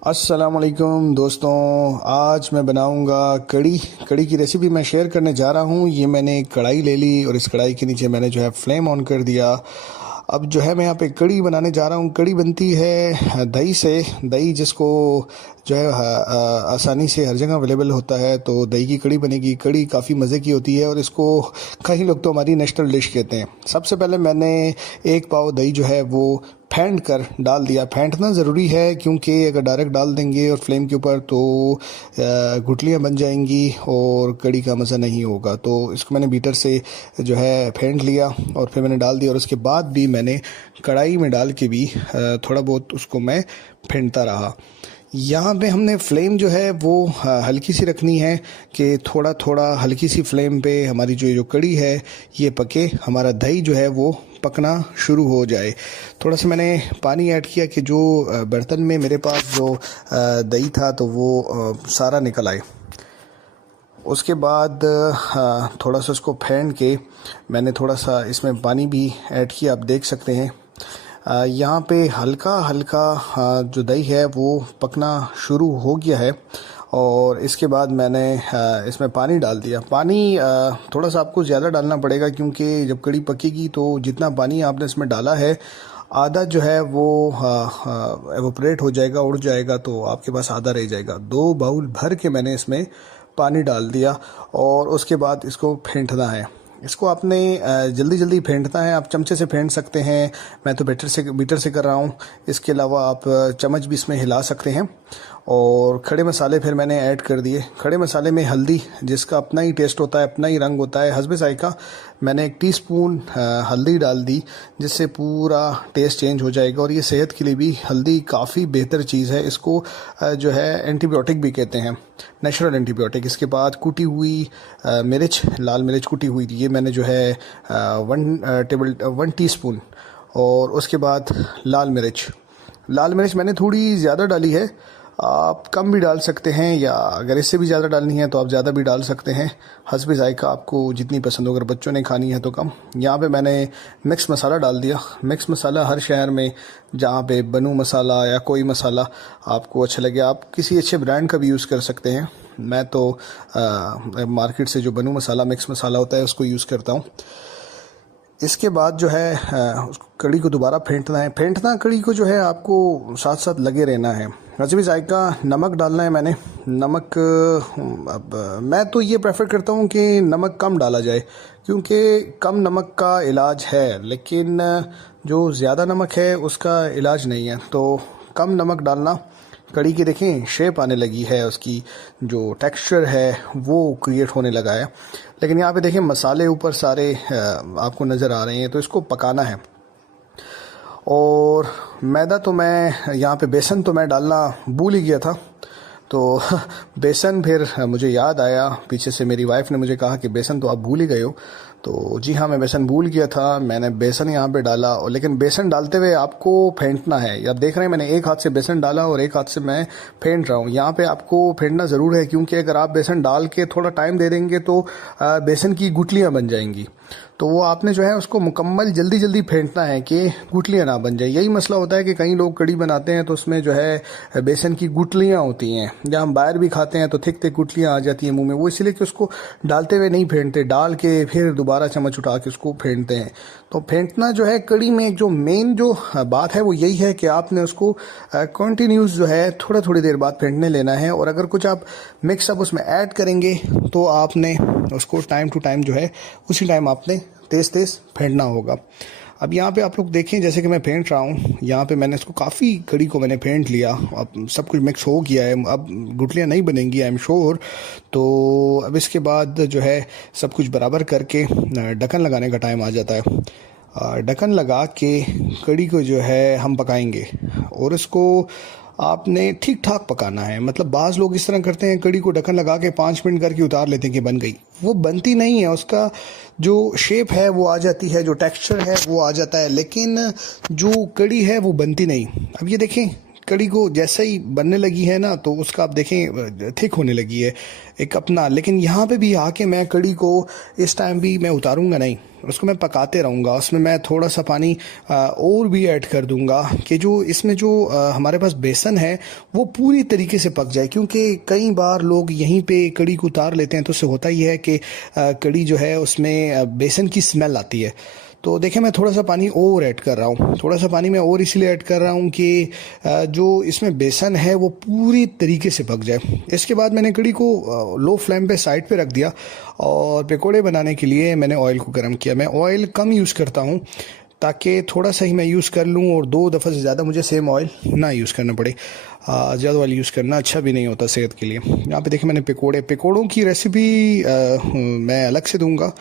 अस्सलामुअलैकुम दोस्तों। आज मैं बनाऊंगा कड़ी। कड़ी की रेसिपी मैं शेयर करने जा रहा हूँ। ये मैंने एक कढ़ाई ले ली और इस कढ़ाई के नीचे मैंने जो है फ्लेम ऑन कर दिया। अब जो है मैं यहाँ पे कड़ी बनाने जा रहा हूँ। कड़ी बनती है दही से। दही जिसको जो है आसानी से हर जगह अवेलेबल होता है, तो दही की कड़ी बनेगी। कड़ी काफ़ी मज़े की होती है और इसको कई लोग तो हमारी नेशनल डिश कहते हैं। सबसे पहले मैंने एक पाव दही जो है वो फेंट कर डाल दिया। फेंटना ज़रूरी है क्योंकि अगर डायरेक्ट डाल देंगे और फ्लेम के ऊपर तो गुठलियाँ बन जाएंगी और कड़ी का मज़ा नहीं होगा। तो इसको मैंने बीटर से जो है फेंट लिया और फिर मैंने डाल दिया और उसके बाद भी मैंने कढ़ाई में डाल के भी थोड़ा बहुत उसको मैं फेंटता रहा। यहाँ पे हमने फ्लेम जो है वो हल्की सी रखनी है कि थोड़ा थोड़ा हल्की सी फ्लेम पे हमारी जो कड़ी है ये पके, हमारा दही जो है वो पकना शुरू हो जाए। थोड़ा सा मैंने पानी ऐड किया कि जो बर्तन में मेरे पास जो दही था तो वो सारा निकल आए। उसके बाद थोड़ा सा उसको फेंट के मैंने थोड़ा सा इसमें पानी भी ऐड किया। आप देख सकते हैं यहाँ पे हल्का हल्का जो दही है वो पकना शुरू हो गया है। और इसके बाद मैंने इसमें पानी डाल दिया। पानी थोड़ा सा आपको ज़्यादा डालना पड़ेगा क्योंकि जब कड़ी पकेगी तो जितना पानी आपने इसमें डाला है आधा जो है वो एवोपरेट हो जाएगा, उड़ जाएगा, तो आपके पास आधा रह जाएगा। 2 बाउल भर के मैंने इसमें पानी डाल दिया और उसके बाद इसको फेंटना है। इसको आपने जल्दी जल्दी फेंटना है। आप चमचे से फेंट सकते हैं, मैं तो बीटर से कर रहा हूँ। इसके अलावा आप चम्मच भी इसमें हिला सकते हैं। और खड़े मसाले फिर मैंने ऐड कर दिए। खड़े मसाले में हल्दी, जिसका अपना ही टेस्ट होता है, अपना ही रंग होता है, हस्बे जायका मैंने 1 टीस्पून हल्दी डाल दी, जिससे पूरा टेस्ट चेंज हो जाएगा। और ये सेहत के लिए भी हल्दी काफ़ी बेहतर चीज़ है। इसको जो है एंटीबायोटिक भी कहते हैं, नेचुरल एंटीबायोटिक। इसके बाद कुटी हुई मिर्च, लाल मिर्च कुटी हुई, ये मैंने जो है 1 टीस्पून। और उसके बाद लाल मिर्च मैंने थोड़ी ज़्यादा डाली है। आप कम भी डाल सकते हैं, या अगर इससे भी ज़्यादा डालनी है तो आप ज़्यादा भी डाल सकते हैं। हस्बे जायका आपको जितनी पसंद हो, अगर बच्चों ने खानी है तो कम। यहाँ पे मैंने मिक्स मसाला डाल दिया। मिक्स मसाला हर शहर में जहाँ पे बनू मसाला या कोई मसाला आपको अच्छा लगे, आप किसी अच्छे ब्रांड का भी यूज़ कर सकते हैं। मैं तो मार्केट से जो बनू मसाला मिक्स मसाला होता है उसको यूज़ करता हूँ। इसके बाद जो है उसको कड़ी को दोबारा फेंटना कड़ी को जो है आपको साथ साथ लगे रहना है। हस्बे जायका नमक डालना है मैंने। नमक अब मैं तो ये प्रेफर करता हूँ कि नमक कम डाला जाए, क्योंकि कम नमक का इलाज है, लेकिन जो ज़्यादा नमक है उसका इलाज नहीं है। तो कम नमक डालना। कड़ी की देखें शेप आने लगी है, उसकी जो टेक्सचर है वो क्रिएट होने लगा है। लेकिन यहाँ पे देखें मसाले ऊपर सारे आपको नज़र आ रहे हैं, तो इसको पकाना है। और मैदा तो मैं यहाँ पे बेसन तो मैं डालना भूल ही गया था, तो बेसन फिर मुझे याद आया। पीछे से मेरी वाइफ ने मुझे कहा कि बेसन तो आप भूल ही गए हो। तो जी हाँ, मैं बेसन भूल गया था। मैंने बेसन यहाँ पे डाला, और लेकिन बेसन डालते हुए आपको फेंटना है। आप देख रहे हैं मैंने एक हाथ से बेसन डाला और एक हाथ से मैं फेंट रहा हूँ। यहाँ पे आपको फेंटना ज़रूर है, क्योंकि अगर आप बेसन डाल के थोड़ा टाइम दे देंगे तो बेसन की गुठलियाँ बन जाएंगी। तो वो आपने जो है उसको मुकम्मल जल्दी जल्दी फेंटना है कि गुठलियाँ ना बन जाए। यही मसला होता है कि कई लोग कड़ी बनाते हैं तो उसमें जो है बेसन की गुठलियाँ होती हैं, या हम बाहर भी खाते हैं तो थिक थिक गुठलियाँ आ जाती हैं मुंह में। वो इसलिए कि उसको डालते हुए नहीं फेंटते, डाल के फिर दोबारा चम्मच उठा के उसको फेंटते हैं। तो फेंटना जो है कड़ी में जो मेन जो बात है वो यही है कि आपने उसको कंटिन्यूस जो है थोड़ा थोड़ी देर बाद फेंटने लेना है। और अगर कुछ आप मिक्सअप उसमें ऐड करेंगे तो आपने उसको टाइम टू टाइम जो है उसी टाइम आपने तेज़ तेज़ फेंटना होगा। अब यहाँ पे आप लोग देखें, जैसे कि मैं फेंट रहा हूँ, यहाँ पे मैंने इसको काफ़ी कड़ी को मैंने फेंट लिया। अब सब कुछ मिक्स हो गया है, अब गुठलियाँ नहीं बनेंगी, आई एम श्योर। तो अब इसके बाद जो है सब कुछ बराबर करके ढक्कन लगाने का टाइम आ जाता है। ढक्कन लगा के कड़ी को जो है हम पकाएंगे, और इसको आपने ठीक ठाक पकाना है। मतलब बाज़ लोग इस तरह करते हैं, कड़ी को ढक्कन लगा के 5 मिनट करके उतार लेते हैं कि बन गई। वो बनती नहीं है, उसका जो शेप है वो आ जाती है, जो टेक्सचर है वो आ जाता है, लेकिन जो कड़ी है वो बनती नहीं। अब ये देखें, कड़ी को जैसे ही बनने लगी है ना, तो उसका आप देखें थिक होने लगी है एक अपना। लेकिन यहाँ पे भी आके मैं कड़ी को इस टाइम भी मैं उतारूंगा नहीं, उसको मैं पकाते रहूँगा। उसमें मैं थोड़ा सा पानी और भी ऐड कर दूँगा कि जो इसमें जो हमारे पास बेसन है वो पूरी तरीके से पक जाए, क्योंकि कई बार लोग यहीं पे कड़ी को उतार लेते हैं तो उससे होता ही है कि कड़ी जो है उसमें बेसन की स्मेल आती है। तो देखें मैं थोड़ा सा पानी और ऐड कर रहा हूँ। थोड़ा सा पानी मैं और इसलिए ऐड कर रहा हूँ कि जो इसमें बेसन है वो पूरी तरीके से पक जाए। इसके बाद मैंने कड़ी को लो फ्लेम पे साइड पे रख दिया और पकोड़े बनाने के लिए मैंने ऑयल को गर्म किया। मैं ऑयल कम यूज़ करता हूँ ताकि थोड़ा सा ही मैं यूज़ कर लूँ और 2 दफ़ा से ज़्यादा मुझे सेम ऑयल ना यूज़ करना पड़े। ज़्यादा ऑयल यूज़ करना अच्छा भी नहीं होता सेहत के लिए। यहाँ पे देखिए मैंने पकोड़ों की रेसिपी मैं अलग से दूँगा,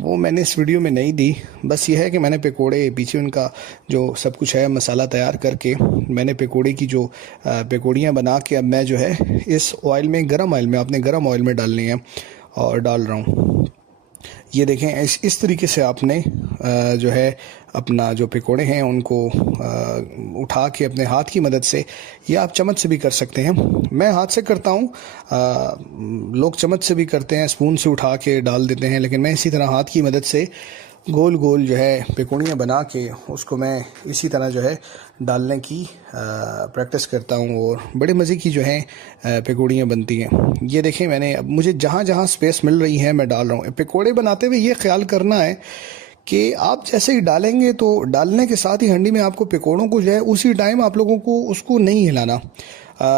वो मैंने इस वीडियो में नहीं दी। बस ये है कि मैंने पकोड़े पीछे उनका जो सब कुछ है मसाला तैयार करके मैंने पकोड़े की जो पकोड़ियाँ बना के अब मैं जो है इस ऑयल में, गर्म ऑयल में, अपने गर्म ऑयल में डालनी है और डाल रहा हूँ। ये देखें इस तरीके से आपने जो है अपना जो पकोड़े हैं उनको उठा के अपने हाथ की मदद से, या आप चम्मच से भी कर सकते हैं। मैं हाथ से करता हूँ, लोग चम्मच से भी करते हैं, स्पून से उठा के डाल देते हैं, लेकिन मैं इसी तरह हाथ की मदद से गोल गोल जो है पकौड़ियाँ बना के उसको मैं इसी तरह जो है डालने की प्रैक्टिस करता हूँ और बड़े मज़े की जो है पकौड़ियाँ बनती हैं। ये देखें मैंने, अब मुझे जहाँ जहाँ स्पेस मिल रही है मैं डाल रहा हूँ। पकौड़े बनाते हुए ये ख्याल करना है कि आप जैसे ही डालेंगे तो डालने के साथ ही हंडी में आपको पकौड़ों को जो है उसी टाइम आप लोगों को उसको नहीं हिलाना,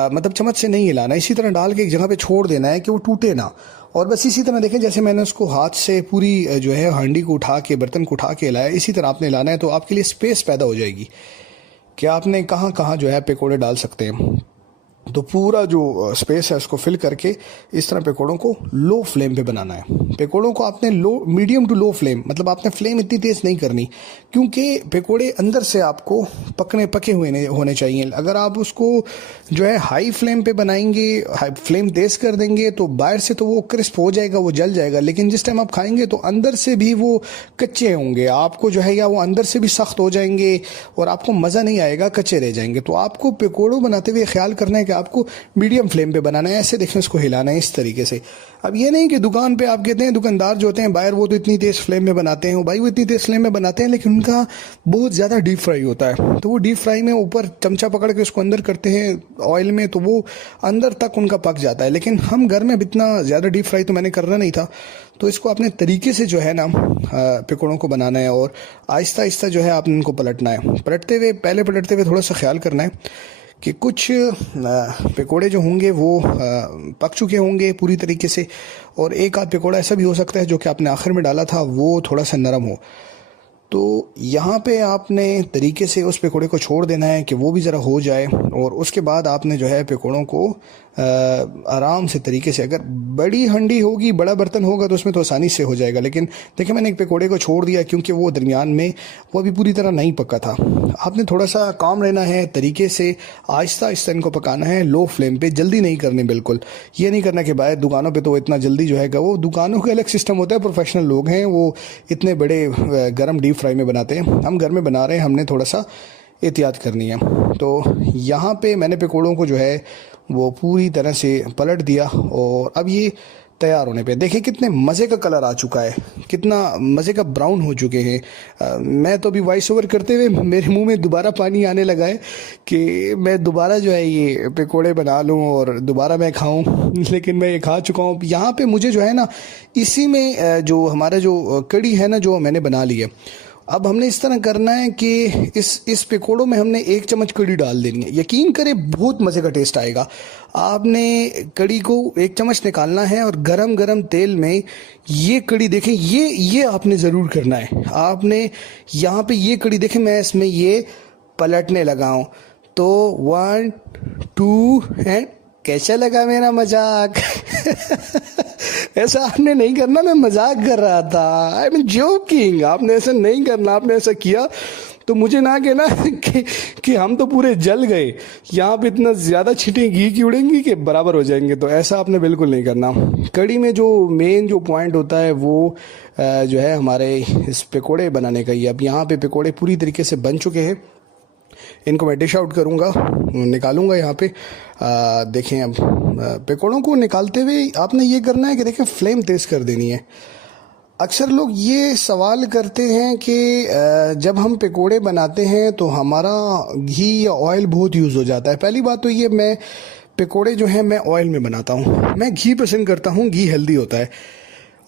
मतलब चम्मच से नहीं हिलाना, इसी तरह डाल के एक जगह पे छोड़ देना है कि वो टूटे ना। और बस इसी तरह देखें जैसे मैंने उसको हाथ से पूरी जो है हांडी को उठा के, बर्तन को उठा के हिलाया, इसी तरह आपने हिलाना है तो आपके लिए स्पेस पैदा हो जाएगी कि आपने कहाँ कहाँ जो है पकौड़े डाल सकते हैं। तो पूरा जो स्पेस है उसको फिल करके इस तरह पकौड़ों को लो फ्लेम पे बनाना है। पकौड़ों को आपने मीडियम टू लो फ्लेम, मतलब आपने फ्लेम इतनी तेज़ नहीं करनी, क्योंकि पकौड़े अंदर से आपको पके हुए होने चाहिए। अगर आप उसको जो है हाई फ्लेम पे बनाएंगे, हाई फ्लेम तेज़ कर देंगे तो बाहर से तो वो क्रिस्प हो जाएगा, वो जल जाएगा, लेकिन जिस टाइम आप खाएंगे तो अंदर से भी वो कच्चे होंगे आपको जो है, या वो अंदर से भी सख्त हो जाएंगे और आपको मज़ा नहीं आएगा, कच्चे रह जाएंगे। तो आपको पकौड़ों बनाते हुए ख्याल करना है कि आपको मीडियम फ्लेम पे बनाना है। ऐसे देखें उसको हिलाना है इस तरीके से। अब ये नहीं कि दुकान पे आप कहते हैं, दुकानदार जो होते हैं बाहर वो तो इतनी तेज़ फ्लेम में बनाते हैं, भाई वो इतनी तेज़ फ्लेम में बनाते हैं लेकिन उनका बहुत ज़्यादा डीप फ्राई होता है, तो वो डीप फ्राई में ऊपर चमचा पकड़ के उसको अंदर करते हैं ऑयल में तो वो अंदर तक उनका पक जाता है। लेकिन हम घर में इतना ज़्यादा डीप फ्राई तो मैंने करना नहीं था, तो इसको अपने तरीके से जो है ना पकौड़ों को बनाना है और आहिस्ता आहिस्ता जो है आपने उनको पलटना है। पहले पलटते हुए थोड़ा सा ख्याल करना है कि कुछ पकोड़े जो होंगे वो पक चुके होंगे पूरी तरीके से, और एक आध पकोड़ा ऐसा भी हो सकता है जो कि आपने आखिर में डाला था वो थोड़ा सा नरम हो। तो यहाँ पे आपने तरीके से उस पकोड़े को छोड़ देना है कि वो भी ज़रा हो जाए, और उसके बाद आपने जो है पकोड़ों को आराम से तरीके से, अगर बड़ी हंडी होगी, बड़ा बर्तन होगा तो उसमें तो आसानी से हो जाएगा। लेकिन देखिए मैंने एक पकोड़े को छोड़ दिया क्योंकि वो दरमियान में वो अभी पूरी तरह नहीं पका था। आपने थोड़ा सा काम रहना है, तरीके से आहिस्ता आहिस्ता इनको पकाना है, लो फ्लेम पे, जल्दी नहीं करनी बिल्कुल। ये नहीं करना कि बाहर दुकानों पे तो इतना जल्दी जो है, वो दुकानों का अलग सिस्टम होता है, प्रोफेशनल लोग हैं वो इतने बड़े गर्म डीप फ्राई में बनाते हैं। हम घर में बना रहे हैं, हमने थोड़ा सा एहतियात करनी है। तो यहाँ पे मैंने पकोड़ों को जो है वो पूरी तरह से पलट दिया और अब ये तैयार होने पे देखिए कितने मज़े का कलर आ चुका है, कितना मज़े का ब्राउन हो चुके हैं। मैं तो अभी वॉइस ओवर करते हुए मेरे मुंह में दोबारा पानी आने लगा है कि मैं दोबारा जो है ये पकोड़े बना लूं और दोबारा मैं खाऊं, लेकिन मैं ये खा चुका हूं। यहाँ पे मुझे जो है ना, इसी में जो हमारा जो कड़ी है ना जो मैंने बना ली है, अब हमने इस तरह करना है कि इस पकोड़ों में हमने 1 चम्मच कड़ी डाल देनी है। यकीन करें बहुत मज़े का टेस्ट आएगा। आपने कड़ी को 1 चम्मच निकालना है और गरम गरम तेल में ये कड़ी देखें, ये आपने ज़रूर करना है। आपने यहाँ पे ये कड़ी देखें, मैं इसमें ये पलटने लगा हूँ, तो 1 2 एंड कैसा लगा मेरा मजाक? ऐसा आपने नहीं करना, मैं मजाक कर रहा था, आई एम जोकिंग। आपने ऐसा नहीं करना, आपने ऐसा किया तो मुझे ना कहना कि हम तो पूरे जल गए, यहाँ पे इतना ज़्यादा छींटें घी की उड़ेंगी कि बराबर हो जाएंगे। तो ऐसा आपने बिल्कुल नहीं करना। कड़ी में जो मेन जो पॉइंट होता है वो जो है हमारे इस पकोड़े बनाने का ही। अब यहाँ पे पकोड़े पूरी तरीके से बन चुके हैं, इनको मैं डिश आउट करूँगा, निकालूंगा यहाँ पे। देखें अब पकोड़ों को निकालते हुए आपने ये करना है कि देखें फ्लेम तेज़ कर देनी है। अक्सर लोग ये सवाल करते हैं कि जब हम पकोड़े बनाते हैं तो हमारा घी या ऑयल बहुत यूज़ हो जाता है। पहली बात तो ये, मैं पकोड़े जो हैं मैं ऑयल में बनाता हूँ। मैं घी पसंद करता हूँ, घी हेल्दी होता है।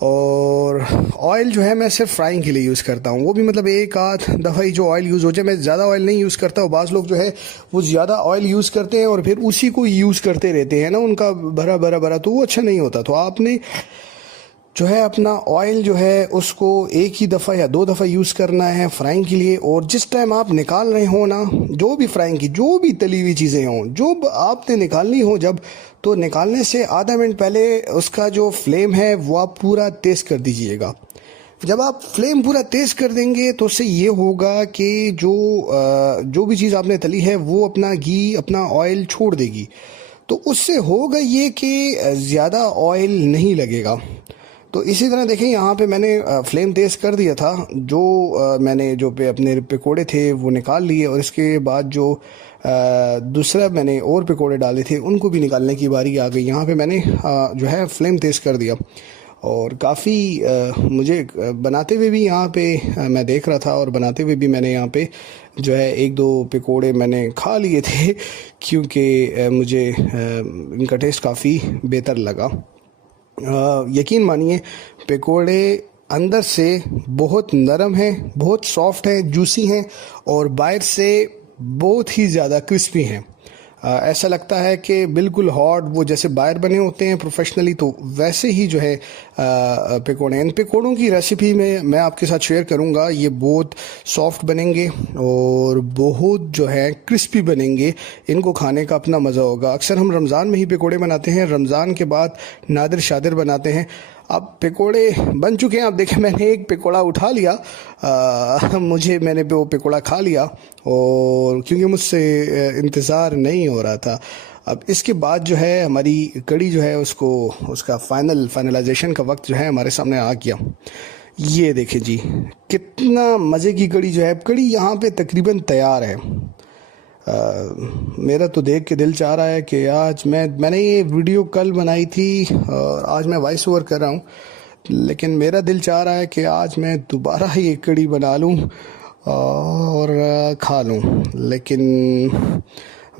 और ऑयल जो है मैं सिर्फ फ्राइंग के लिए यूज़ करता हूँ, वो भी मतलब एक आध दफ़ा ही जो ऑयल यूज़ हो जाए। मैं ज़्यादा ऑयल नहीं यूज़ करता। और बाज़ लोग जो है वो ज़्यादा ऑयल यूज़ करते हैं और फिर उसी को यूज़ करते रहते हैं ना, उनका भरा भरा भरा, तो वो अच्छा नहीं होता। तो आपने जो है अपना ऑयल जो है उसको एक ही दफ़ा या दो दफ़ा यूज़ करना है फ्राइंग के लिए। और जिस टाइम आप निकाल रहे हो ना, जो भी फ्राइंग की जो भी तली हुई चीज़ें हों, जो आपने निकालनी हो जब, तो निकालने से आधा मिनट पहले उसका जो फ्लेम है वो आप पूरा तेज़ कर दीजिएगा। जब आप फ्लेम पूरा तेज़ कर देंगे तो उससे ये होगा कि जो भी चीज़ आपने तली है वो अपना घी अपना ऑयल छोड़ देगी। तो उससे होगा ये कि ज़्यादा ऑयल नहीं लगेगा। तो इसी तरह देखें, यहाँ पे मैंने फ्लेम तेज़ कर दिया था। जो मैंने जो पे अपने पकोड़े थे वो निकाल लिए और इसके बाद जो दूसरा मैंने और पकोड़े डाले थे उनको भी निकालने की बारी आ गई। यहाँ पे मैंने जो है फ्लेम तेज़ कर दिया और काफ़ी मुझे बनाते हुए भी यहाँ पे मैं देख रहा था, और बनाते हुए भी मैंने यहाँ पे जो है एक दो पकोड़े मैंने खा लिए थे क्योंकि मुझे इनका टेस्ट काफ़ी बेहतर लगा। यकीन मानिए, पकोड़े अंदर से बहुत नरम हैं, बहुत सॉफ्ट हैं, जूसी हैं, और बाहर से बहुत ही ज़्यादा क्रिस्पी हैं। ऐसा लगता है कि बिल्कुल हॉट, वो जैसे बाहर बने होते हैं प्रोफेशनली, तो वैसे ही जो है पकोड़े। इन पकोड़ों की रेसिपी में मैं आपके साथ शेयर करूंगा। ये बहुत सॉफ्ट बनेंगे और बहुत जो है क्रिस्पी बनेंगे। इनको खाने का अपना मज़ा होगा। अक्सर हम रमज़ान में ही पकोड़े बनाते हैं, रमज़ान के बाद नादिर शादिर बनाते हैं। अब पकोड़े बन चुके हैं। अब देखें, मैंने एक पकोड़ा उठा लिया, मैंने वो पकोड़ा खा लिया, और क्योंकि मुझसे इंतज़ार नहीं हो रहा था। अब इसके बाद जो है हमारी कड़ी जो है उसको उसका फाइनलाइजेशन का वक्त जो है हमारे सामने आ गया। ये देखें जी, कितना मज़े की कड़ी जो है, कड़ी यहाँ पे तकरीबन तैयार है। मेरा तो देख के दिल चाह रहा है कि आज मैंने ये वीडियो कल बनाई थी और आज मैं वॉइस ओवर कर रहा हूँ, लेकिन मेरा दिल चाह रहा है कि आज मैं दोबारा ये कड़ी बना लूँ और खा लूँ। लेकिन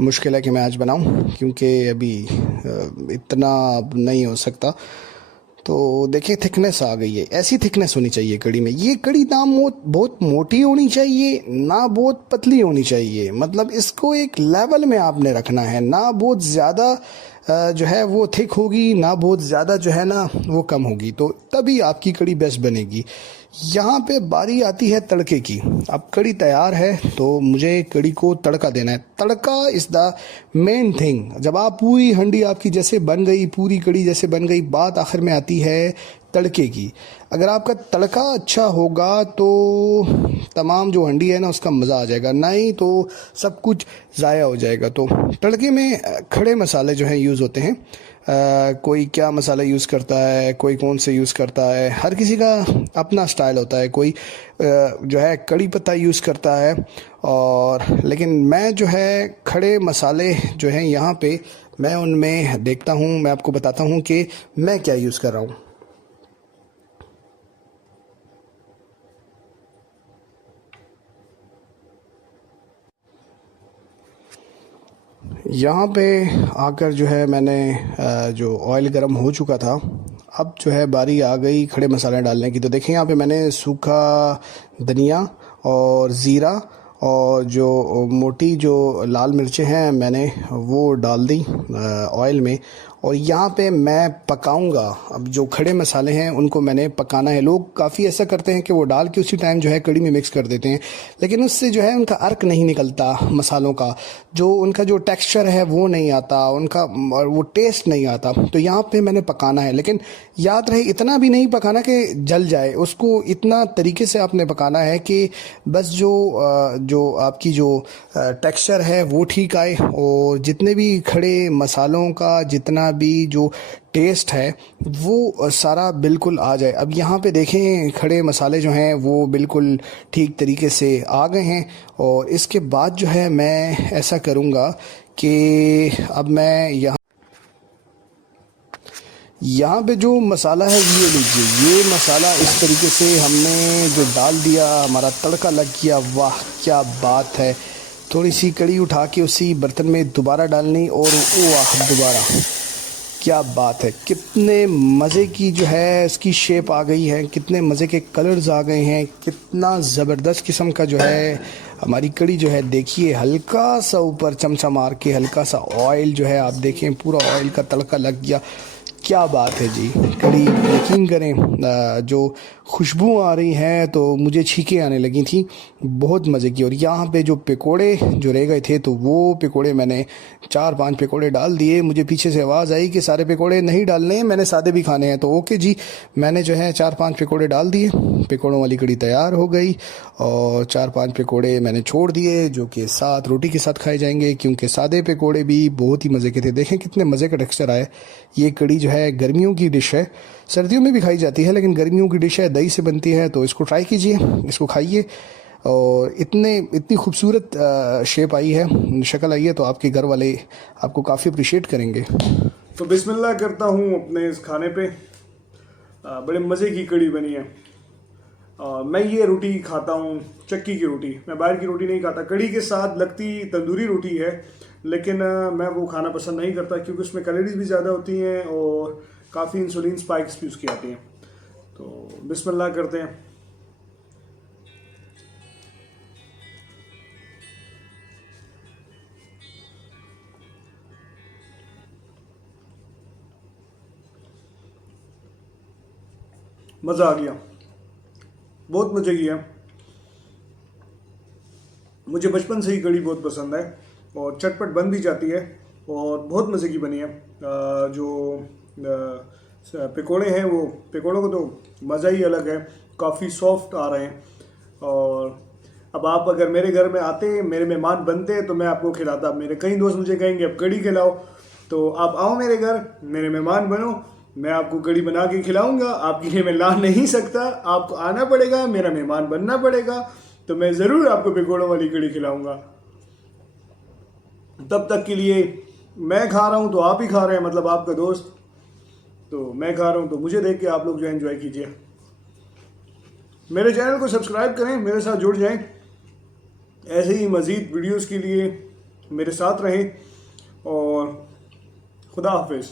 मुश्किल है कि मैं आज बनाऊँ, क्योंकि अभी इतना नहीं हो सकता। तो देखिए, थिकनेस आ गई है। ऐसी थिकनेस होनी चाहिए कड़ी में। ये कड़ी ना बहुत मोटी होनी चाहिए, ना बहुत पतली होनी चाहिए। मतलब इसको एक लेवल में आपने रखना है। ना बहुत ज़्यादा जो है वो थिक होगी, ना बहुत ज़्यादा जो है ना वो कम होगी, तो तभी आपकी कड़ी बेस्ट बनेगी। यहाँ पे बारी आती है तड़के की। अब कड़ी तैयार है तो मुझे कड़ी को तड़का देना है। तड़का इज़ द मेन थिंग। जब आप पूरी हंडी आपकी जैसे बन गई, पूरी कड़ी जैसे बन गई, बात आखिर में आती है तड़के की। अगर आपका तड़का अच्छा होगा तो तमाम जो हंडी है ना उसका मज़ा आ जाएगा, नहीं तो सब कुछ ज़ाया हो जाएगा। तो तड़के में खड़े मसाले जो हैं यूज़ होते हैं। कोई क्या मसाला यूज़ करता है, कोई कौन से यूज़ करता है, हर किसी का अपना स्टाइल होता है। कोई जो है कड़ी पत्ता यूज़ करता है, और लेकिन मैं जो है खड़े मसाले जो हैं यहाँ पे मैं उनमें देखता हूँ, मैं आपको बताता हूँ कि मैं क्या यूज़ कर रहा हूँ। यहाँ पे आकर जो है मैंने जो ऑयल गर्म हो चुका था, अब जो है बारी आ गई खड़े मसाले डालने की। तो देखें, यहाँ पे मैंने सूखा धनिया और ज़ीरा और जो मोटी जो लाल मिर्चें हैं मैंने वो डाल दी ऑयल में। और यहाँ पे मैं पकाऊंगा। अब जो खड़े मसाले हैं उनको मैंने पकाना है। लोग काफ़ी ऐसा करते हैं कि वो डाल के उसी टाइम जो है कड़ी में मिक्स कर देते हैं, लेकिन उससे जो है उनका अर्क नहीं निकलता मसालों का, जो उनका जो टेक्सचर है वो नहीं आता उनका, और वो टेस्ट नहीं आता। तो यहाँ पे मैंने पकाना है, लेकिन याद रहे इतना भी नहीं पकाना कि जल जाए। उसको इतना तरीके से आपने पकाना है कि बस जो आपकी जो टेक्सचर है वो ठीक आए, और जितने भी खड़े मसालों का जितना भी जो टेस्ट है वो सारा बिल्कुल आ जाए। अब यहाँ पे देखें, खड़े मसाले जो हैं वो बिल्कुल ठीक तरीके से आ गए हैं। और इसके बाद जो है मैं ऐसा करूँगा कि अब मैं यहाँ पे जो मसाला है ये लीजिए, ये मसाला इस तरीके से हमने जो डाल दिया, हमारा तड़का लग गया। वाह क्या बात है। थोड़ी सी कड़ी उठा के उसी बर्तन में दोबारा डालनी और वाह दोबारा, क्या बात है। कितने मज़े की जो है इसकी शेप आ गई है, कितने मज़े के कलर्स आ गए हैं, कितना ज़बरदस्त किस्म का जो है हमारी कड़ी जो है। देखिए हल्का सा ऊपर चमचा मार के हल्का सा ऑयल जो है, आप देखें पूरा ऑयल का तड़का लग गया। क्या बात है जी। कड़ी यकीन करें जो खुशबू आ रही है तो मुझे छींकें आने लगी थी, बहुत मज़े की। और यहाँ पे जो पकोड़े जो रह गए थे तो वो पकोड़े मैंने 4-5 पकोड़े डाल दिए। मुझे पीछे से आवाज़ आई कि सारे पकोड़े नहीं डालने हैं, मैंने सादे भी खाने हैं। तो ओके जी, मैंने जो है 4-5 पकोड़े डाल दिए। पकोड़ों वाली कड़ी तैयार हो गई और 4-5 पकोड़े मैंने छोड़ दिए जो कि साथ रोटी के साथ खाए जाएंगे, क्योंकि सादे पकोड़े भी बहुत ही मज़े के थे। देखें कितने मज़े का टेक्सचर आया। ये कड़ी जो है गर्मियों की डिश है, सर्दियों में भी खाई जाती है लेकिन गर्मियों की डिश है, दही से बनती है। तो इसको ट्राई कीजिए, इसको खाइए। और इतनी खूबसूरत शेप आई है, शक्ल आई है, तो आपके घर वाले आपको काफ़ी अप्रिशिएट करेंगे। तो बिस्मिल्लाह करता हूँ अपने इस खाने पे। बड़े मज़े की कड़ी बनी है। मैं ये रोटी खाता हूँ, चक्की की रोटी। मैं बाहर की रोटी नहीं खाता। कड़ी के साथ लगती तंदूरी रोटी है, लेकिन मैं वो खाना पसंद नहीं करता क्योंकि उसमें कैलोरीज भी ज़्यादा होती हैं और काफ़ी इंसुलिन स्पाइक्स भी उसकी आती हैं। तो बिस्मिल्लाह करते हैं। मज़ा आ गया, बहुत मज़े की है। मुझे बचपन से ही कड़ी बहुत पसंद है और चटपट बन भी जाती है और बहुत मज़े की बनी है। जो पकोड़े हैं, वो पकोड़ों को तो मज़ा ही अलग है, काफ़ी सॉफ्ट आ रहे हैं। और अब आप अगर मेरे घर में आते, मेरे मेहमान बनते, तो मैं आपको खिलाता। मेरे कई दोस्त मुझे कहेंगे अब कड़ी खिलाओ, तो आप आओ मेरे घर, मेरे मेहमान बनो, मैं आपको कड़ी बना के खिलाऊंगा। आपके लिए मैं ला नहीं सकता, आपको आना पड़ेगा, मेरा मेहमान बनना पड़ेगा, तो मैं ज़रूर आपको पकोड़ों वाली कड़ी खिलाऊंगा। तब तक के लिए मैं खा रहा हूँ तो आप ही खा रहे हैं, मतलब आपका दोस्त। तो मैं खा रहा हूँ तो मुझे देख के आप लोग जो एंजॉय कीजिए। मेरे चैनल को सब्सक्राइब करें, मेरे साथ जुड़ जाएं। ऐसे ही मज़ीद वीडियोस के लिए मेरे साथ रहें और खुदा हाफिज़।